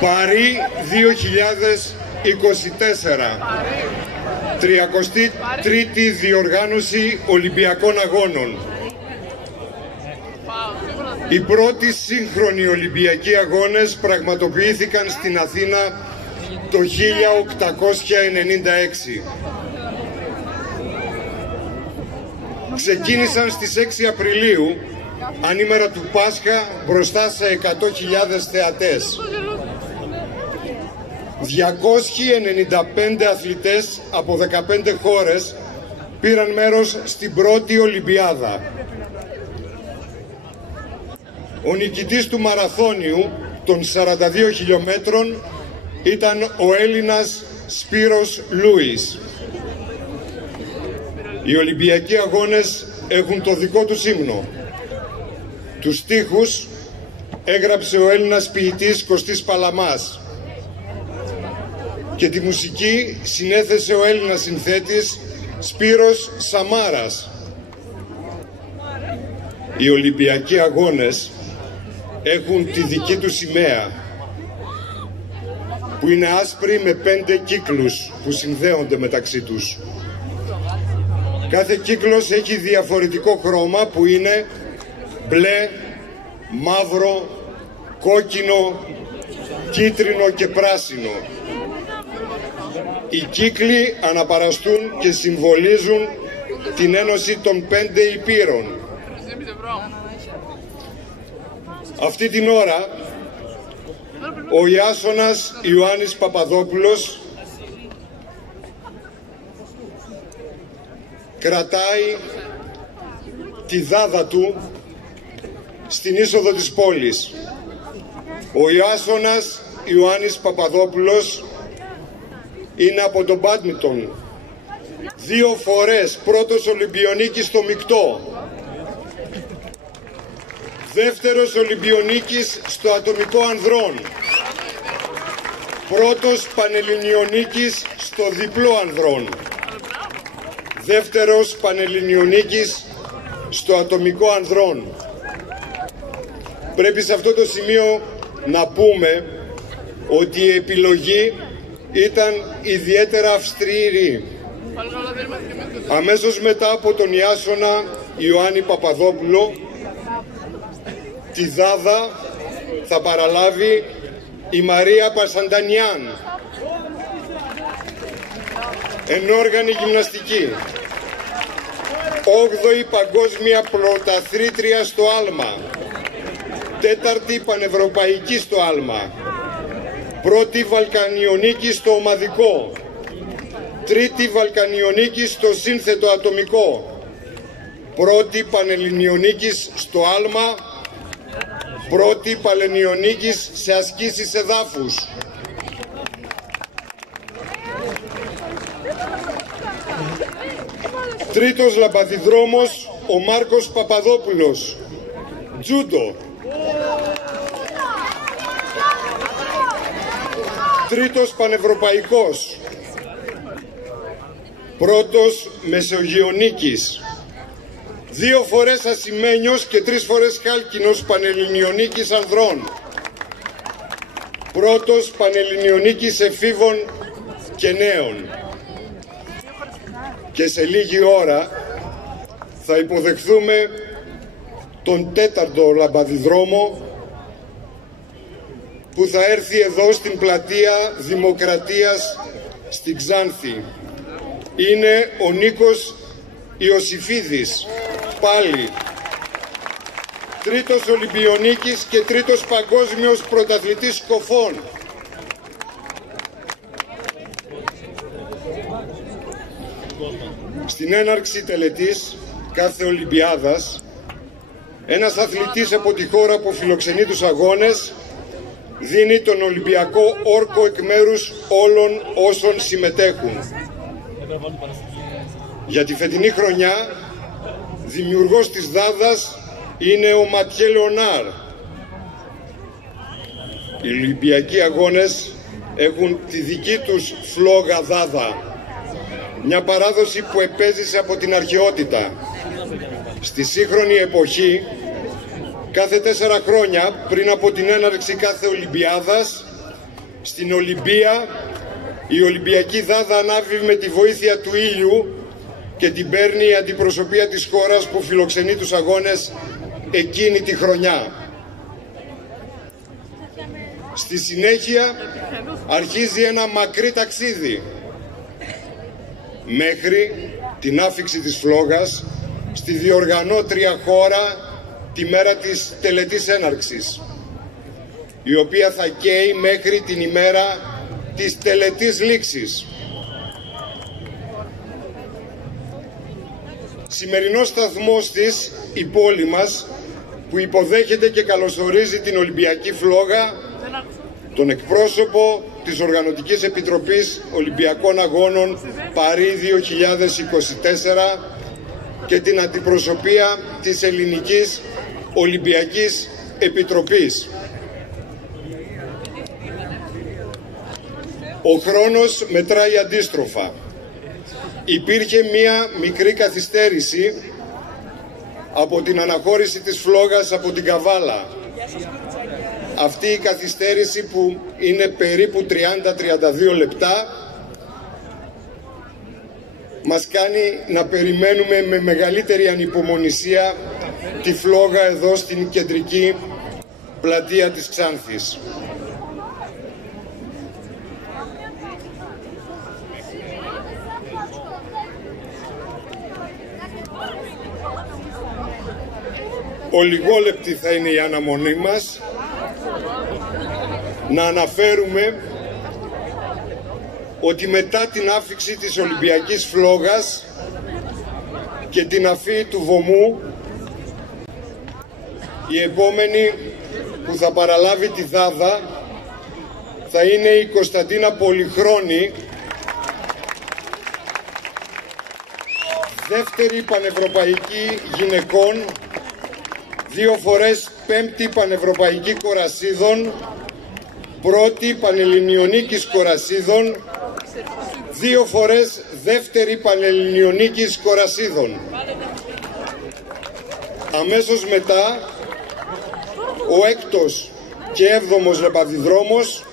Παρί 2024. 33η διοργάνωση Ολυμπιακών Αγώνων. Οι πρώτοι σύγχρονοι Ολυμπιακοί Αγώνες πραγματοποιήθηκαν στην Αθήνα το 1896. Ξεκίνησαν στις 6 Απριλίου, ανήμερα του Πάσχα, μπροστά σε 100.000 θεατές. 295 αθλητές από 15 χώρες πήραν μέρος στην πρώτη Ολυμπιάδα. Ο νικητής του μαραθώνιου των 42 χιλιόμετρων ήταν ο Έλληνας Σπύρος Λούις. Οι Ολυμπιακοί Αγώνες έχουν το δικό τους ύμνο. Τους στίχους έγραψε ο Έλληνας ποιητής Κωστής Παλαμάς και τη μουσική συνέθεσε ο Έλληνας συνθέτης Σπύρος Σαμάρας. Οι Ολυμπιακοί Αγώνες έχουν τη δική τους σημαία, που είναι άσπρη με 5 κύκλους που συνδέονται μεταξύ τους. Κάθε κύκλος έχει διαφορετικό χρώμα που είναι μπλε, μαύρο, κόκκινο, κίτρινο και πράσινο. Οι κύκλοι αναπαραστούν και συμβολίζουν την ένωση των 5 υπήρων. Αυτή την ώρα ο Ιάσονας Ιωάννης Παπαδόπουλος κρατάει τη δάδα του στην είσοδο της πόλης. Ο Ιάσονας Ιωάννης Παπαδόπουλος είναι από τον μπάντμιντον. 2 φορές πρώτος Ολυμπιονίκης στο μεικτό. Δεύτερος Ολυμπιονίκης στο ατομικό ανδρών. Πρώτος Πανελληνιονίκης στο διπλό ανδρών. Δεύτερος Πανελληνιονίκης στο ατομικό ανδρών. Πρέπει σε αυτό το σημείο να πούμε ότι η επιλογή ήταν ιδιαίτερα αυστηρή. Αμέσως μετά από τον Ιάσονα Ιωάννη Παπαδόπουλο, τη δάδα θα παραλάβει η Μαρία Πασαντανιάν, ενόργανη γυμναστική, 8η παγκόσμια πρωταθλήτρια στο άλμα, 4η πανευρωπαϊκή στο άλμα, 1η βαλκανιονίκη στο ομαδικό, 3η βαλκανιονίκη στο σύνθετο ατομικό, 1η πανελληνιονίκης στο άλμα, 1η πανελληνιονίκης σε ασκήσεις εδάφους. Τρίτος λαμπαδιδρόμος ο Μάρκος Παπαδόπουλος, τζούντο. Τρίτος πανευρωπαϊκός, πρώτος μεσογειονίκης, 2 φορές ασημένιος και 3 φορές χάλκινος πανελληνιονίκης ανδρών, πρώτος πανελληνιονίκης εφήβων και νέων. Και σε λίγη ώρα θα υποδεχθούμε τον 4ο λαμπαδιδρόμο που θα έρθει εδώ στην πλατεία Δημοκρατίας στην Ξάνθη. Είναι ο Νίκος Ιωσήφιδης, πάλι 3ος Ολυμπιονίκης και 3ος παγκόσμιος πρωταθλητής σκοφών. Στην έναρξη τελετής κάθε Ολυμπιάδας, ένας αθλητής από τη χώρα που φιλοξενεί τους αγώνες δίνει τον Ολυμπιακό όρκο εκ μέρους όλων όσων συμμετέχουν. Για τη φετινή χρονιά, δημιουργός της δάδας είναι ο Ματιέ Λεωνάρ. Οι Ολυμπιακοί Αγώνες έχουν τη δική τους φλόγα δάδα, μια παράδοση που επέζησε από την αρχαιότητα. Στη σύγχρονη εποχή, κάθε 4 χρόνια πριν από την έναρξη κάθε Ολυμπιάδας, Στην Ολυμπία η Ολυμπιακή Δάδα ανάβει με τη βοήθεια του ήλιου και την παίρνει η αντιπροσωπεία της χώρας που φιλοξενεί τους αγώνες εκείνη τη χρονιά. Στη συνέχεια αρχίζει ένα μακρύ ταξίδι μέχρι την άφιξη της φλόγας στη διοργανώτρια χώρα τη μέρα της τελετής έναρξης, η οποία θα καίει μέχρι την ημέρα της τελετής λήξης. Σημερινός σταθμός της, η πόλη μας, που υποδέχεται και καλωσορίζει την Ολυμπιακή Φλόγα, τον εκπρόσωπο της Οργανωτικής Επιτροπής Ολυμπιακών Αγώνων Παρί 2024 και την αντιπροσωπεία της Ελληνικής Ολυμπιακής Επιτροπής. Ο χρόνος μετράει αντίστροφα. Υπήρχε μία μικρή καθυστέρηση από την αναχώρηση της φλόγας από την Καβάλα. Αυτή η καθυστέρηση που είναι περίπου 30-32 λεπτά μας κάνει να περιμένουμε με μεγαλύτερη ανυπομονησία τη φλόγα εδώ στην κεντρική πλατεία της Ξάνθης. Ολιγόλεπτη θα είναι η αναμονή μας. Να αναφέρουμε ότι μετά την άφιξη της Ολυμπιακής Φλόγας και την αφή του βωμού, η επόμενη που θα παραλάβει τη Δάδα θα είναι η Κωνσταντίνα Πολυχρόνη, δεύτερη πανευρωπαϊκή γυναικών, 2 φορές 5η πανευρωπαϊκή κορασίδων, πρώτη πανελληνιονίκης κορασίδων, 2 φορές δεύτερη πανελληνιονίκης κορασίδων. Αμέσως μετά, ο 6ος και 7ος ρεπαδιδρόμος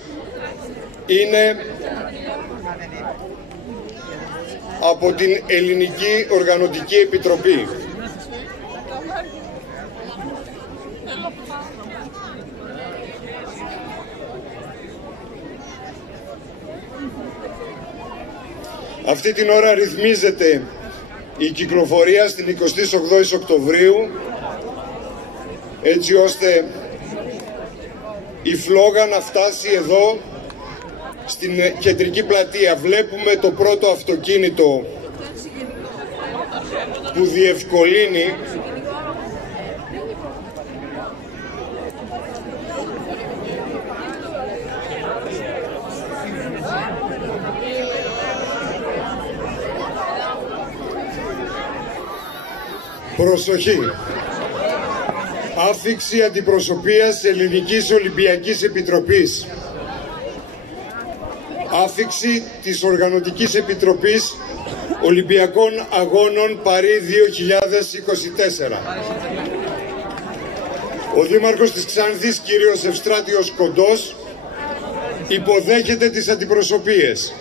είναι από την Ελληνική Οργανωτική Επιτροπή. Αυτή την ώρα ρυθμίζεται η κυκλοφορία στην 28η Οκτωβρίου, έτσι ώστε η φλόγα να φτάσει εδώ στην κεντρική πλατεία. Βλέπουμε το πρώτο αυτοκίνητο που διευκολύνει προσοχή. Άφιξη αντιπροσωπείας Ελληνικής Ολυμπιακής Επιτροπής. Άφιξη της Οργανωτικής Επιτροπής Ολυμπιακών Αγώνων Παρί 2024. Ο Δήμαρχος της Ξάνθης, κύριος Ευστράτιος Κοντός, υποδέχεται τις αντιπροσωπείες.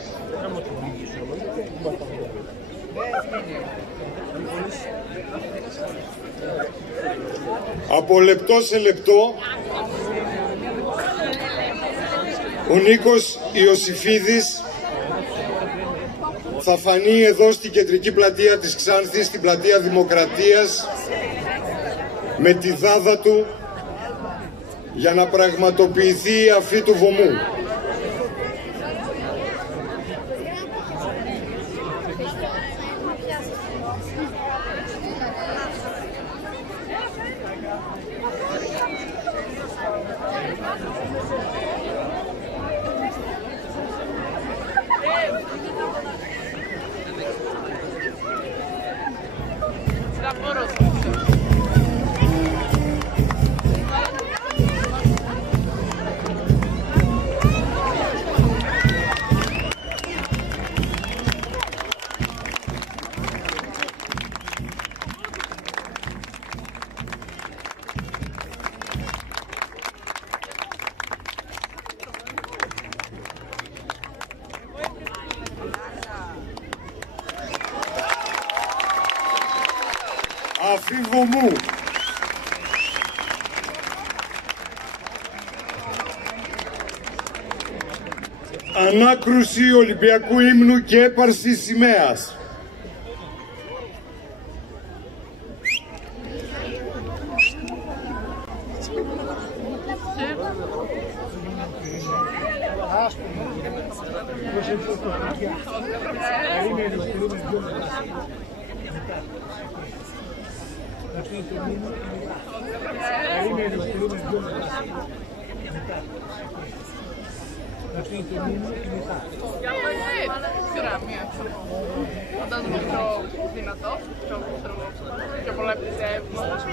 Από λεπτό σε λεπτό, ο Νίκος Ιωσήφιδης θα φανεί εδώ στην κεντρική πλατεία της Ξάνθης, στην πλατεία Δημοκρατίας, με τη Δάδα του για να πραγματοποιηθεί η αφή του βωμού. Αμφίβομου. Ανάκρουση Ολυμπιακού ύμνου και έπαρση σημαίας. Φαντάζομαι πιο δυνατό, πιο πολλά επιτεύγματα.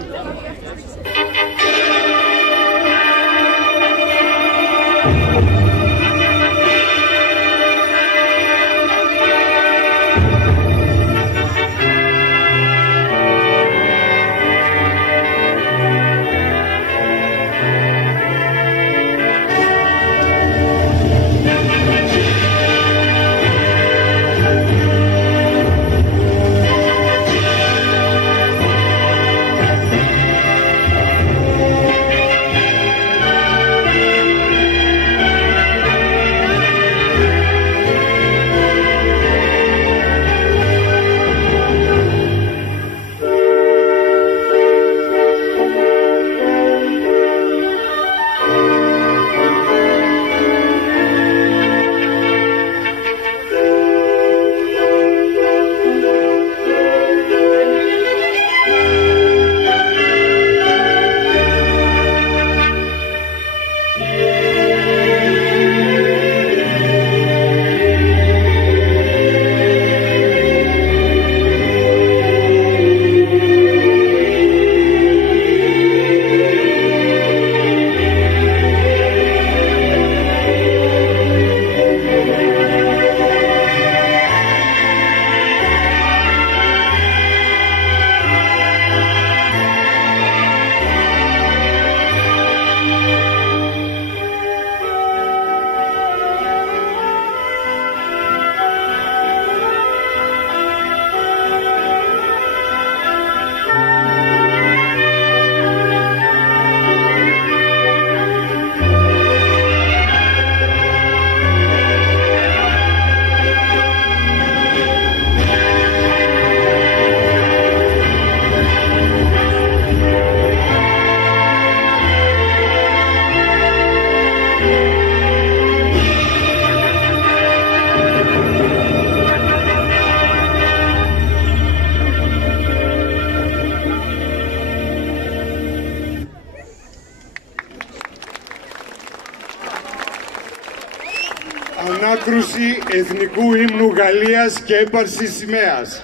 Ανάκρουση Εθνικού Ύμνου Γαλλίας και έπαρση σημαίας.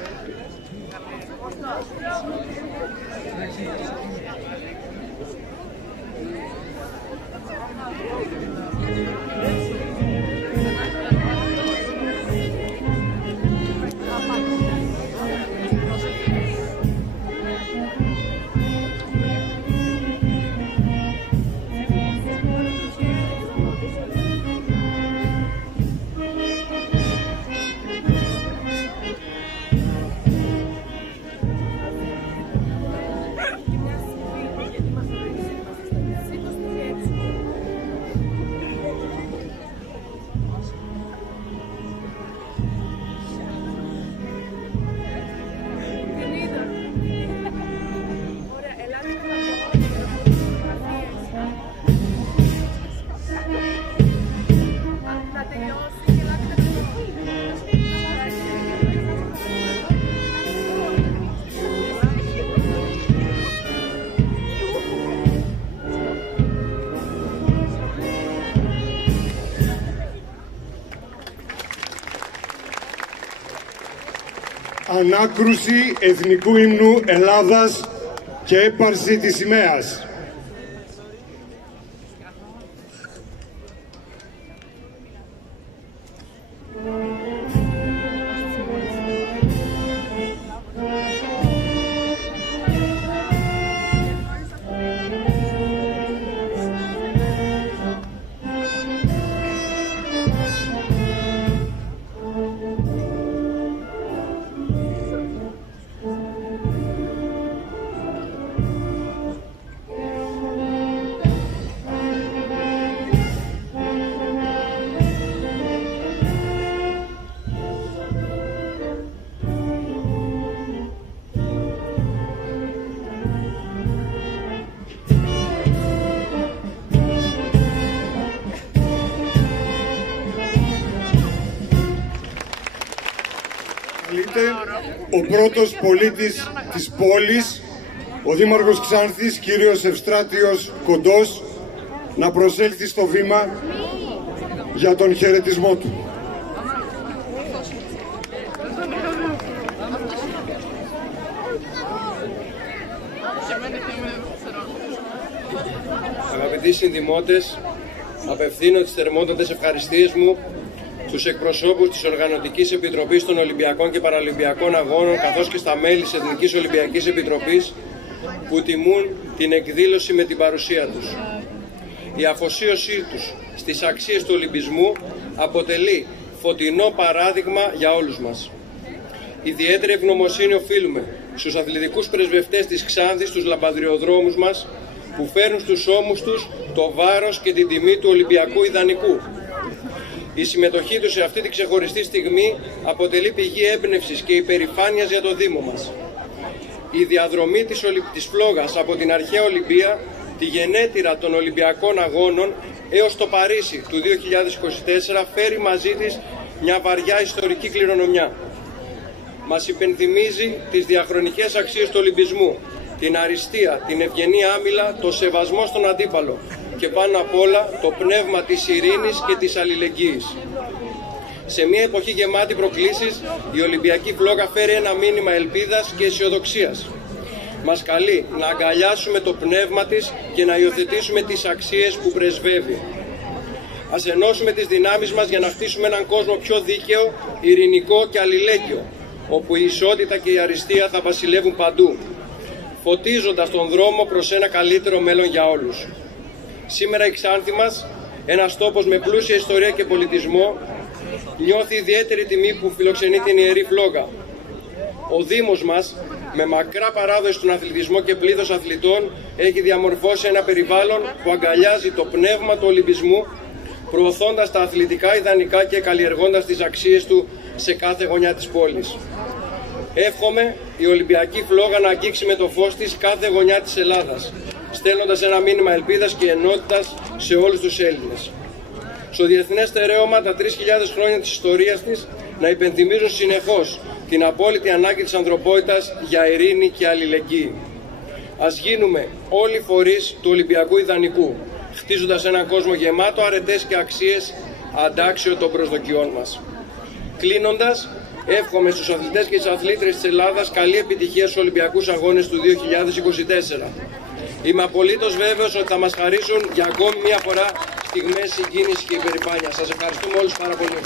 Ανάκρουση Εθνικού Ύμνου Ελλάδας και έπαρση της σημαίας. έρχεται ο πρώτος πολίτης της πόλης, ο Δήμαρχος Ξάνθης, κύριος Ευστράτιος Κοντός, να προσέλθει στο βήμα για τον χαιρετισμό του. Αγαπητοί συνδημότες, απευθύνω τις θερμότατες ευχαριστίες μου στους εκπροσώπους της Οργανωτικής Επιτροπής των Ολυμπιακών και Παραολυμπιακών Αγώνων καθώς και στα μέλη της Εθνικής Ολυμπιακής Επιτροπής που τιμούν την εκδήλωση με την παρουσία τους. Η αφοσίωσή τους στις αξίες του Ολυμπισμού αποτελεί φωτεινό παράδειγμα για όλους μας. Ιδιαίτερη ευγνωμοσύνη οφείλουμε στους αθλητικούς πρεσβευτές της Ξάνθης, στους λαμπαδριοδρόμους μας, που φέρνουν στους ώμους τους το βάρος και την τιμή του Ολυμπιακού ιδανικού. Η συμμετοχή τους σε αυτή τη ξεχωριστή στιγμή αποτελεί πηγή έμπνευσης και υπερηφάνειας για το Δήμο μας. Η διαδρομή της φλόγας από την αρχαία Ολυμπία, τη γενέτειρα των Ολυμπιακών Αγώνων έως το Παρίσι του 2024 φέρει μαζί της μια βαριά ιστορική κληρονομιά. Μας υπενθυμίζει τις διαχρονικές αξίες του Ολυμπισμού, την αριστεία, την ευγενή άμυλα, το σεβασμό στον αντίπαλο και πάνω απ' όλα το πνεύμα της ειρήνης και της αλληλεγγύης. Σε μια εποχή γεμάτη προκλήσεις, η Ολυμπιακή Φλόγα φέρει ένα μήνυμα ελπίδας και αισιοδοξίας. Μας καλεί να αγκαλιάσουμε το πνεύμα της και να υιοθετήσουμε τις αξίες που πρεσβεύει. Ας ενώσουμε τις δυνάμεις μας για να χτίσουμε έναν κόσμο πιο δίκαιο, ειρηνικό και αλληλέγγυο, όπου η ισότητα και η αριστεία θα βασιλεύουν παντού, φωτίζοντας τον δρόμο προς ένα καλύτερο μέλλον για όλους. Σήμερα η Ξάνθη μας, ένας τόπος με πλούσια ιστορία και πολιτισμό, νιώθει ιδιαίτερη τιμή που φιλοξενεί την Ιερή Φλόγα. Ο Δήμος μας, με μακρά παράδοση στον αθλητισμό και πλήθος αθλητών, έχει διαμορφώσει ένα περιβάλλον που αγκαλιάζει το πνεύμα του Ολυμπισμού, προωθώντας τα αθλητικά ιδανικά και καλλιεργώντας τις αξίες του σε κάθε γωνιά της πόλης. Εύχομαι η Ολυμπιακή Φλόγα να αγγίξει με το φως της κάθε γωνιά της Ελλάδας, στέλνοντας ένα μήνυμα ελπίδας και ενότητας σε όλους τους Έλληνες. Στο διεθνές στερέωμα τα 3.000 χρόνια της ιστορίας της να υπενθυμίζουν συνεχώς την απόλυτη ανάγκη της ανθρωπότητας για ειρήνη και αλληλεγγύη. Ας γίνουμε όλοι φορείς του Ολυμπιακού ιδανικού, χτίζοντας έναν κόσμο γεμάτο αρετές και αξίες, αντάξιο των προσδοκιών μας. Κλείνοντας, εύχομαι στους αθλητές και τις αθλήτρες της Ελλάδας καλή επιτυχία στους Ολυμπιακούς Αγώνες του 2024. Είμαι απολύτως βέβαιος ότι θα μας χαρίσουν για ακόμη μία φορά στιγμές συγκίνησης και υπερηφάνειας. Σας ευχαριστούμε όλους πάρα πολύ.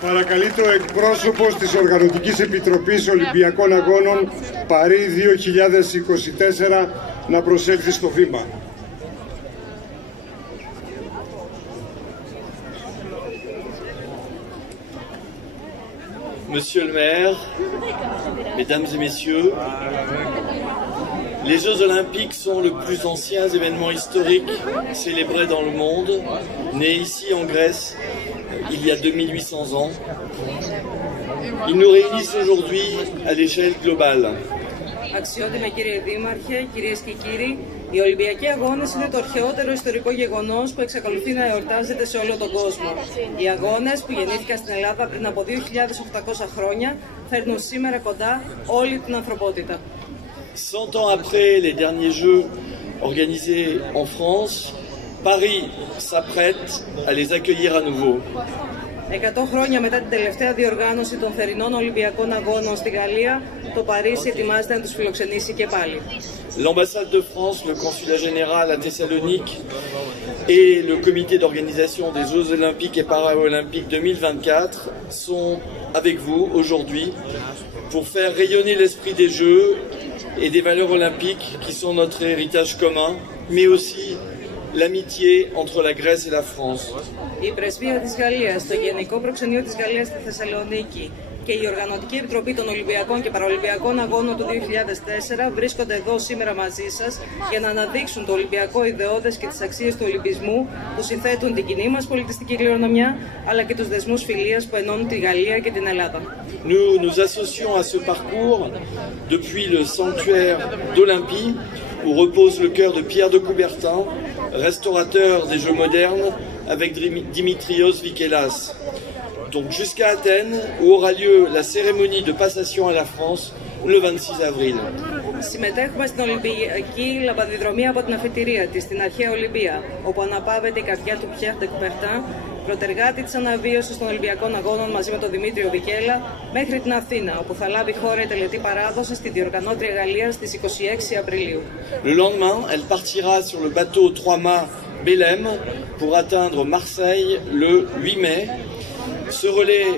Παρακαλεί το εκπρόσωπος της Οργανωτικής Επιτροπής Ολυμπιακών Αγώνων Παρί 2024 να προσέλθει στο βήμα. Monsieur le maire, mesdames et messieurs, les Jeux Olympiques sont le plus ancien événement historique célébré dans le monde, né ici en Grèce il y a 2800 ans. Ils nous réunissent aujourd'hui à l'échelle globale. Αξιότιμε κύριε Δήμαρχε, κυρίες και κύριοι, οι Ολυμπιακοί Αγώνες είναι το αρχαιότερο ιστορικό γεγονός που εξακολουθεί να εορτάζεται σε όλο τον κόσμο. Οι αγώνες που γεννήθηκαν στην Ελλάδα πριν από 2.800 χρόνια φέρνουν σήμερα κοντά όλη την ανθρωπότητα. 100 ans après les derniers Jeux organisés en France, Paris s'apprête à les accueillir à nouveau. 100 χρόνια μετά την τελευταία διοργάνωση των θερινών Ολυμπιακών Αγώνων στη Γαλλία, το Παρίσι ετοιμάζεται να τους φιλοξενήσει και πάλι. L'ambassade de France, le consulat général à Thessalonique et le comité d'organisation des Jeux Olympiques et Paralympiques 2024 sont avec vous aujourd'hui pour faire rayonner l'esprit des Jeux et des valeurs olympiques qui sont notre héritage commun, mais aussi l'amitié entre la Grèce et la France. Η Πρεσβεία της Γαλλίας, το Γενικό Προξενείο της Γαλλίας στη Θεσσαλονίκη και η Οργανωτική Επιτροπή των Ολυμπιακών και Παραολυμπιακών Αγώνων του 2004 βρίσκονται εδώ σήμερα μαζί σας για να αναδείξουν το Ολυμπιακό ιδεώδες και τις αξίες του Ολυμπισμού που συνθέτουν την κοινή μας πολιτιστική κληρονομιά αλλά και τους δεσμούς φιλίας που ενώνουν τη Γαλλία και την Ελλάδα. Nous nous associons à ce parcours depuis le sanctuaire d'Olympie où repose le cœur de Pierre de Coubertin, restaurateur des Jeux modernes avec Dimitrios Vikelas. donc jusqu'à Athènes, où aura lieu la cérémonie de passation à la France le 26 avril. Συμμετέχουμε στην Ολυμπιακή λαμπαδιδρομία από την αφετηρία της, στην αρχαία Ολυμπία, όπου αναπαύεται η καρδιά του Pierre de Coubertin, προτεργάτη της αναβίωσης των Ολυμπιακών Αγώνων μαζί με τον Δημήτριο Βικέλα, μέχρι την Αθήνα, όπου θα λάβει χώρα η τελετή παράδοση στη διοργανώτρια Γαλλία στις 26 Απριλίου. Le lendemain, elle partira sur le bateau 3 mâts Belém pour atteindre Marseille le 8 mai. Ce relais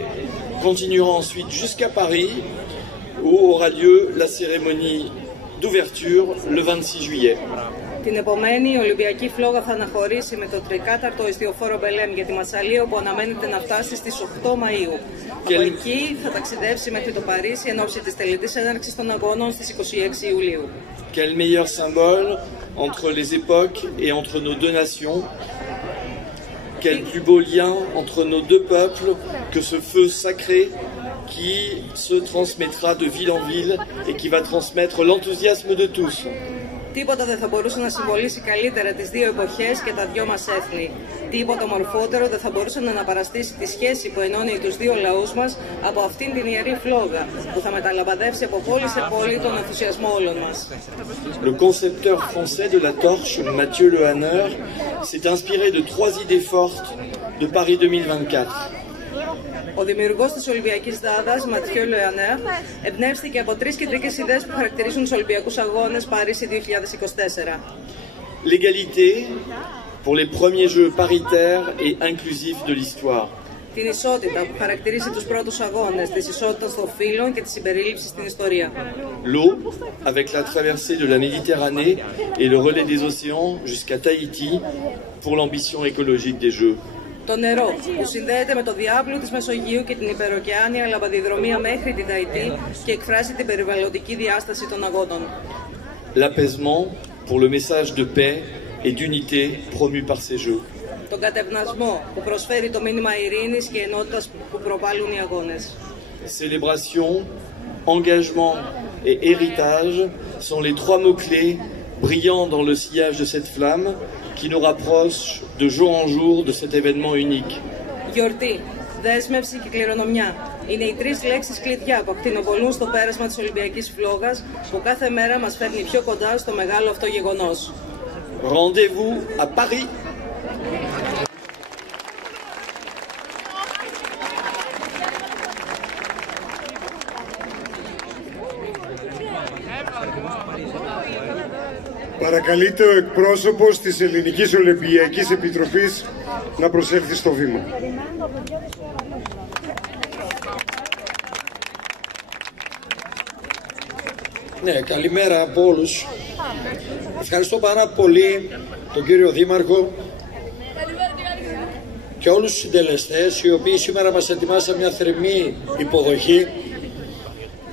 continuera ensuite jusqu'à Paris, où aura lieu la cérémonie d'ouverture le 26 juillet. Την επομένη, η Ολυμπιακή φλόγα θα αναχωρήσει με το τρικάταρτο ιστιοφόρο Μπελέμ για τη Μασσαλία, όπου αναμένεται να φτάσει στις 8 Μαΐου. Από εκεί θα ταξιδέψει μέχρι το Παρίσι εν ώψη της τελετής έναρξης των αγώνων στις 26 Ιουλίου. Quel meilleur symbole entre les époques et entre nos deux nations. Quel plus beau lien entre nos deux peuples que ce feu sacré qui se transmettra de ville en ville et qui va transmettre l'enthousiasme de tous. Τίποτα δεν θα μπορούσε να συμβολήσει καλύτερα τις δύο εποχές και τα δυο μας έθνη. Τίποτα μορφότερο δεν θα μπορούσε να αναπαραστήσει τη σχέση που ενώνει τους δύο λαούς μας από αυτήν την ιερή φλόγα που θα μεταλαμπαδεύσει από πόλη σε πόλη τον ενθουσιασμό όλων μας. Le concepteur français de la torche, Mathieu Lehanner, s'est inspiré de 3 idées fortes de Paris 2024. Ο δημιουργός της Ολυμπιακής Δάδας, Ματιό Λεανέρ, εμπνεύστηκε από 3 κεντρικές ιδέες που χαρακτηρίζουν τους Ολυμπιακούς Αγώνες Παρίσι 2024. L'égalité pour les premiers jeux paritaires et inclusifs de l'histoire. Την ισότητα που χαρακτηρίζει τους πρώτους αγώνες της ισότητας των φύλων και της συμπερίληψης στην ιστορία. L'eau, avec la traversée de la Méditerranée et le relais des océans jusqu'à Tahiti pour l'ambition écologique des Jeux. Το νερό, που συνδέεται με το διάπλου της Μεσογείου και την υπεροκεάνια λαμπαδιδρομία μέχρι την Ταϊτή και εκφράζει την περιβαλλοντική διάσταση των αγώνων. L'apaisement pour le message de paix et d'unité promu par ces Jeux. Τον κατευνασμό, που προσφέρει το μήνυμα ειρήνης και ενότητας που προβάλλουν οι αγώνες. Célébration, engagement et héritage sont les 3 mots-clés brillant dans le sillage de cette flamme qui nous rapproche de jour en jour de cet événement unique. Γιορτή, δέσμευση και κληρονομιά είναι οι 3 λέξεις κλειδιά που ακτινοβολούν στο πέρασμα της Ολυμπιακής φλόγας που κάθε μέρα μας φέρνει πιο κοντά στο μεγάλο αυτό γεγονός. Rendez-vous à Paris. Παρακαλείται ο εκπρόσωπος της Ελληνικής Ολυμπιακής Επιτροπής να προσέλθει στο βήμα. Ναι, καλημέρα από όλους. Ευχαριστώ πάρα πολύ τον κύριο Δήμαρχο και όλους τους συντελεστές οι οποίοι σήμερα μας ετοιμάσαν μια θερμή υποδοχή.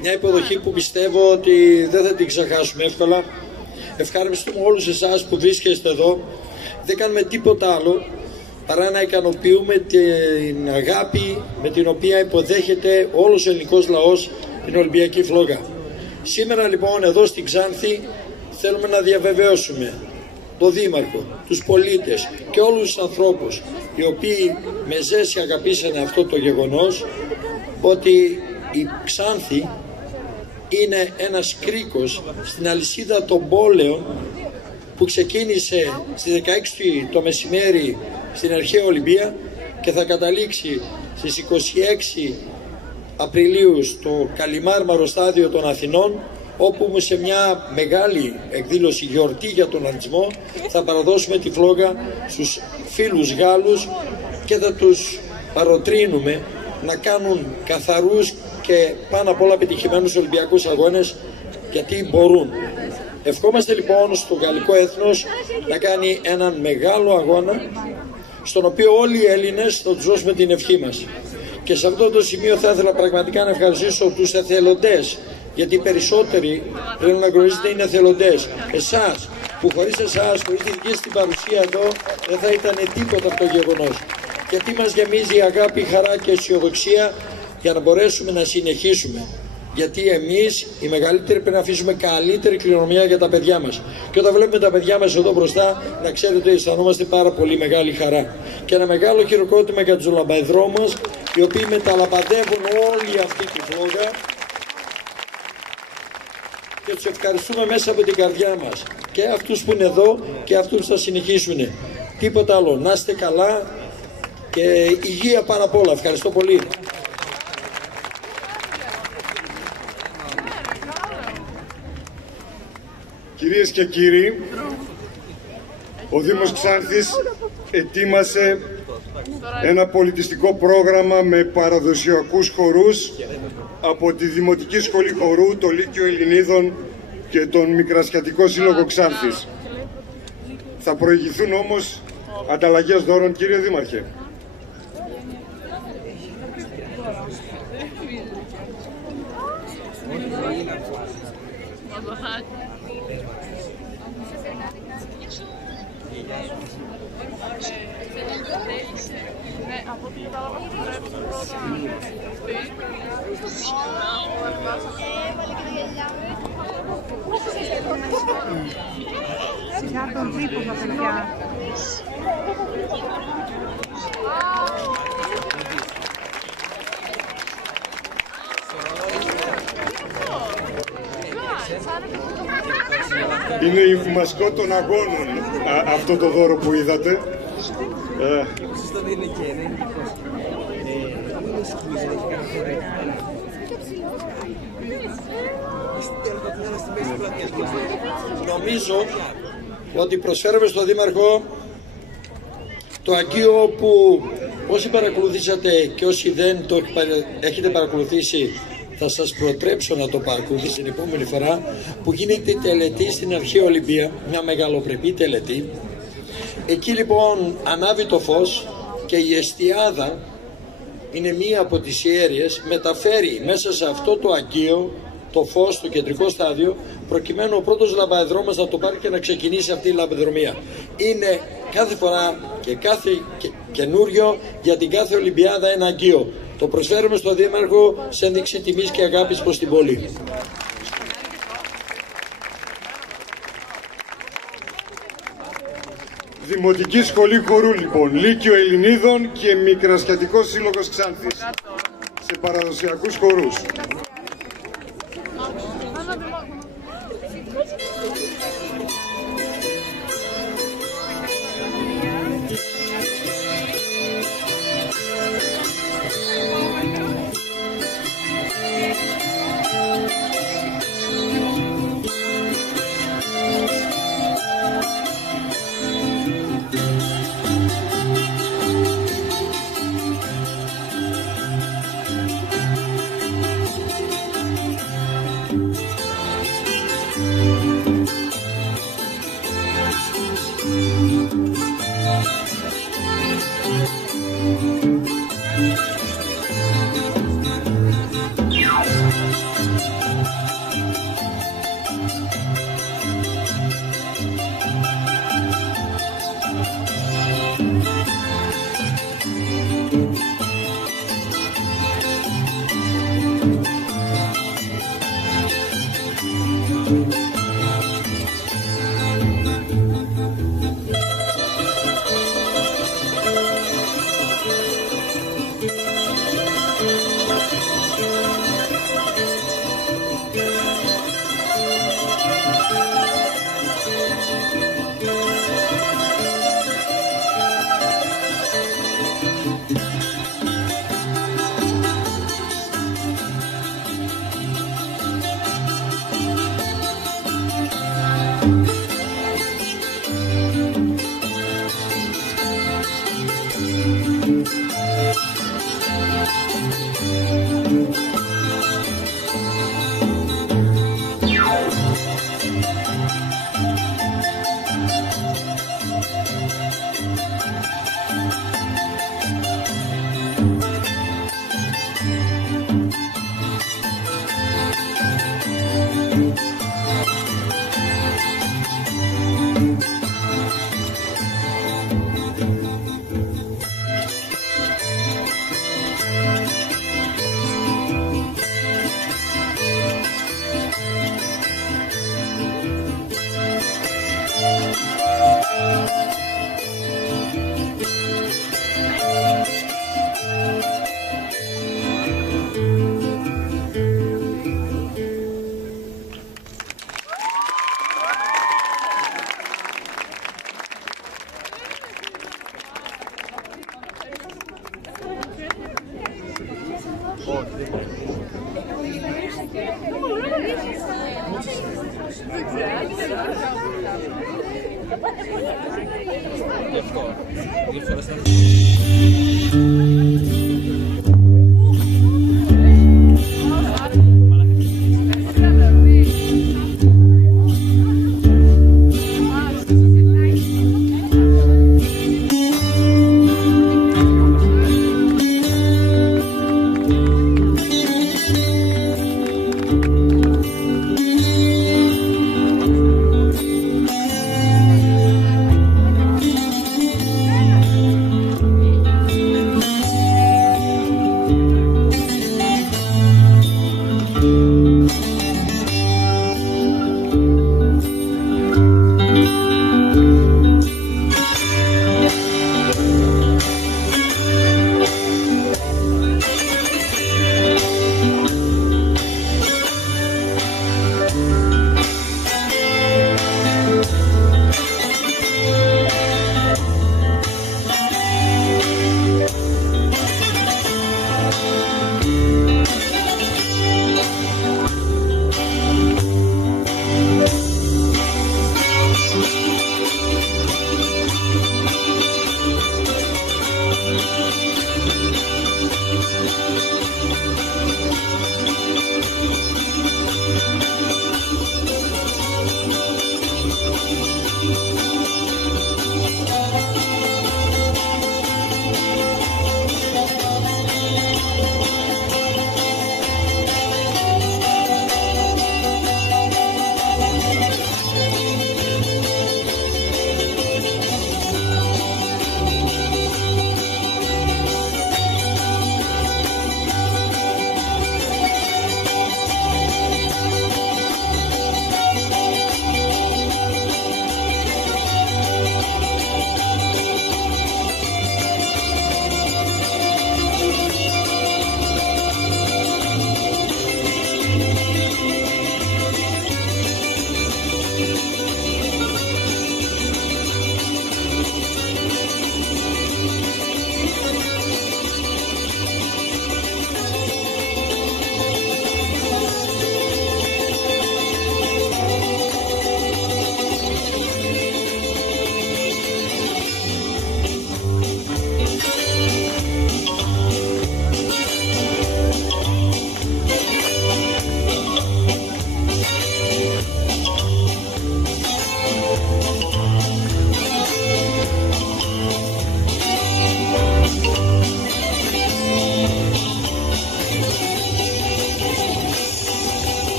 Μια υποδοχή που πιστεύω ότι δεν θα την ξεχάσουμε εύκολα. Ευχαριστούμε όλους εσάς που βρίσκεστε εδώ. Δεν κάνουμε τίποτα άλλο παρά να ικανοποιούμε την αγάπη με την οποία υποδέχεται όλος ο ελληνικός λαός την Ολυμπιακή φλόγα. Σήμερα λοιπόν εδώ στην Ξάνθη θέλουμε να διαβεβαιώσουμε τον Δήμαρχο, τους πολίτες και όλους τους ανθρώπους οι οποίοι με ζέση αγαπήσανε αυτό το γεγονός ότι η Ξάνθη είναι ένας κρίκος στην αλυσίδα των πόλεων που ξεκίνησε στις 16 το μεσημέρι στην αρχαία Ολυμπία και θα καταλήξει στις 26 Απριλίου στο Καλιμάρμαρο στάδιο των Αθηνών, όπου σε μια μεγάλη εκδήλωση γιορτή για τον αθλητισμό θα παραδώσουμε τη φλόγα στους φίλους Γάλλους και θα τους παροτρύνουμε να κάνουν καθαρούς και πάνω απ' όλα πετυχημένους Ολυμπιακούς Αγώνες, γιατί μπορούν. Ευχόμαστε λοιπόν στο γαλλικό έθνος να κάνει έναν μεγάλο αγώνα στον οποίο όλοι οι Έλληνες θα τους δώσουμε την ευχή μας. Και σε αυτό το σημείο θα ήθελα πραγματικά να ευχαριστήσω τους εθελοντές, γιατί οι περισσότεροι πρέπει να γνωρίζετε είναι εθελοντές. Εσάς που χωρίς εσάς, χωρίς τη δική σας την παρουσία εδώ δεν θα ήταν τίποτα αυτό το γεγονός. Γιατί μας γεμίζει η αγάπη, η χαρά και η αισιοδοξία για να μπορέσουμε να συνεχίσουμε. Γιατί εμείς οι μεγαλύτεροι πρέπει να αφήσουμε καλύτερη κληρονομιά για τα παιδιά μας. Και όταν βλέπουμε τα παιδιά μας εδώ μπροστά, να ξέρετε ότι αισθανόμαστε πάρα πολύ μεγάλη χαρά. Και ένα μεγάλο χειροκρότημα για τους λαμπαδρόμους οι οποίοι μεταλαμπαδεύουν όλη αυτή τη φλόγα και τους ευχαριστούμε μέσα από την καρδιά μας. Και αυτούς που είναι εδώ και αυτούς που θα συνεχίσουν. Τίποτα άλλο. Να είστε καλά και υγεία πάρα απ' όλα. Ευχαριστώ πολύ. Κυρίες και κύριοι, ο Δήμος Ξάνθης ετοίμασε ένα πολιτιστικό πρόγραμμα με παραδοσιακούς χορούς από τη Δημοτική Σχολή Χορού, το Λύκειο Ελληνίδων και τον Μικρασιατικό Σύλλογο Ξάνθης. Θα προηγηθούν όμως ανταλλαγές δώρων, κύριε Δήμαρχε. Για τον τύπο τα παιδιά. Είναι η μασκότ των αγώνων αυτό το δώρο που είδατε. Νομίζω ότι προσφέρουμε στον Δήμαρχο το αγγείο που όσοι παρακολουθήσατε και όσοι δεν το έχετε παρακολουθήσει θα σας προτρέψω να το παρακολουθήσετε την επόμενη φορά, που γίνεται η τελετή στην Αρχαία Ολυμπία, μια μεγαλοπρεπή τελετή. Εκεί λοιπόν ανάβει το φως και η εστιάδα είναι μία από τις ιέρειες, μεταφέρει μέσα σε αυτό το αγγείο το φως στο κεντρικό στάδιο, προκειμένου ο πρώτος λαμπαδρόμος να το πάρει και να ξεκινήσει αυτή η λαμπαδρομία. Είναι κάθε φορά και κάθε καινούριο για την κάθε Ολυμπιάδα ένα αγγείο. Το προσφέρουμε στον Δήμαρχο σε ένδειξη τιμής και αγάπης προς την πόλη. Δημοτική Σχολή Χορού λοιπόν, Λύκειο Ελληνίδων και Μικρασιατικός Σύλλογος Ξάνθης σε παραδοσιακούς χορούς.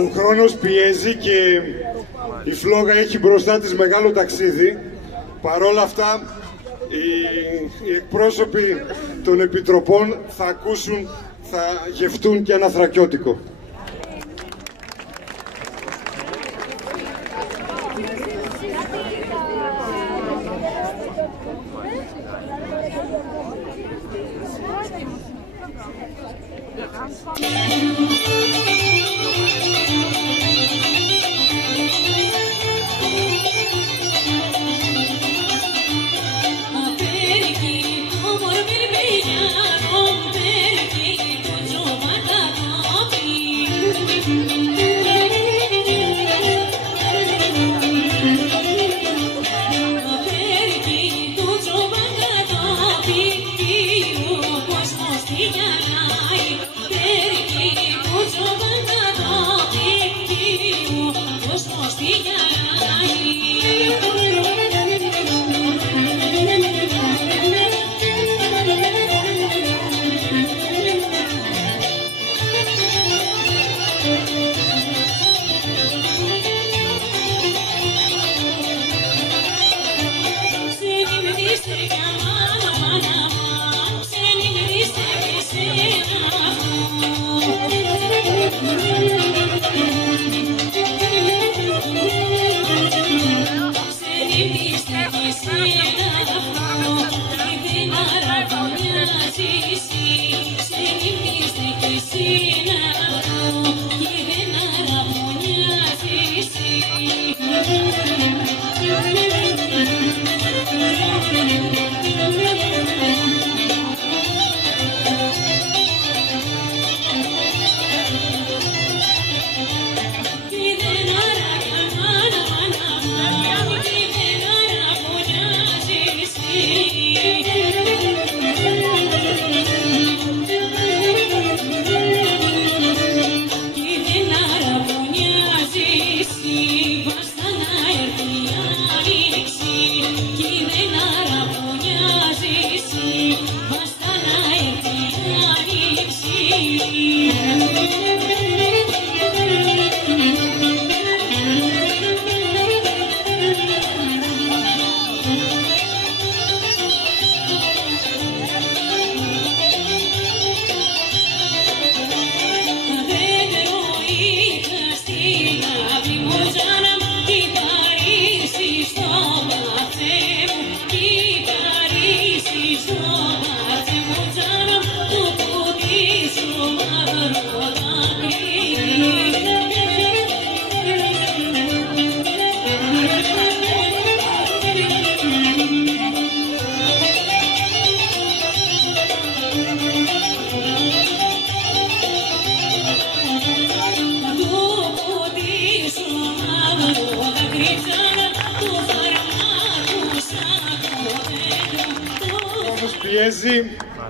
Ο χρόνος πιέζει και η φλόγα έχει μπροστά της μεγάλο ταξίδι. Παρόλα αυτά, οι εκπρόσωποι των επιτροπών θα ακούσουν, θα γευτούν και ένα θρακιώτικο.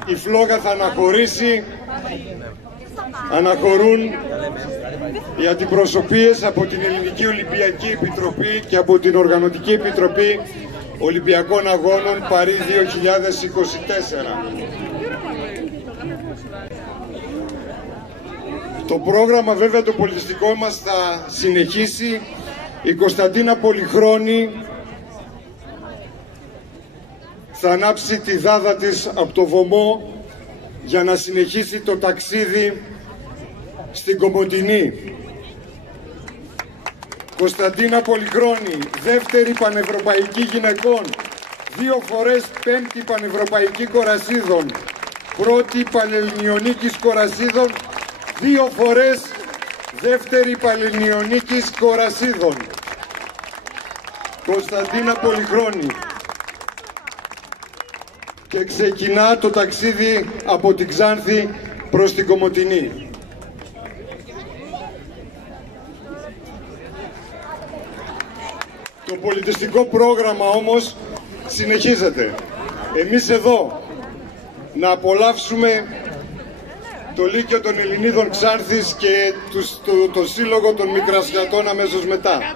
Η φλόγα θα αναχωρήσει. Αναχωρούν οι αντιπροσωπείες από την Ελληνική Ολυμπιακή Επιτροπή και από την Οργανωτική Επιτροπή Ολυμπιακών Αγώνων Παρί 2024. Το πρόγραμμα βέβαια το πολιτιστικό μας θα συνεχίσει. Η Κωνσταντίνα Πολυχρόνη θα ανάψει τη δάδα της από το βωμό για να συνεχίσει το ταξίδι στην Κομοτηνή. Κωνσταντίνα Πολυχρόνη, δεύτερη πανευρωπαϊκή γυναικών, 2 φορές πέμπτη πανευρωπαϊκή κορασίδων, πρώτη πανελληνιονίκης κορασίδων, 2 φορές δεύτερη πανελληνιονίκης κορασίδων. Κωνσταντίνα Πολυχρόνη. Και ξεκινά το ταξίδι από την Ξάνθη προς την Κομοτηνή. Το πολιτιστικό πρόγραμμα όμως συνεχίζεται. Εμείς εδώ να απολαύσουμε το Λύκειο των Ελληνίδων Ξάνθης και το Σύλλογο των Μικρασιατών αμέσως μετά.